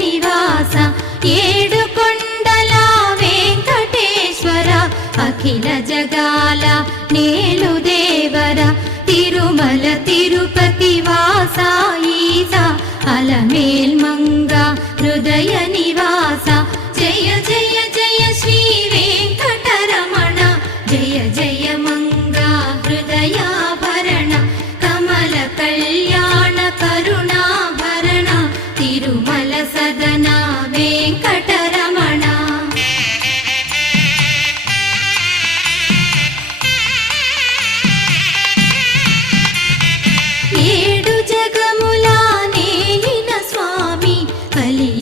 నివాస ఏడుకొండల వెంకటేశ్వర అఖిల జగాల నేలు దేవర తిరుమల తిరుపతి వాస ఈస అలమేల్మంగ హృదయ నివాస జయ జయ జయ శ్రీ వెంకటరమణ జయ జయ మంగ హృదయాభరణ కమల కళ్యాణ కరుణాభరణ తిరుమల సదన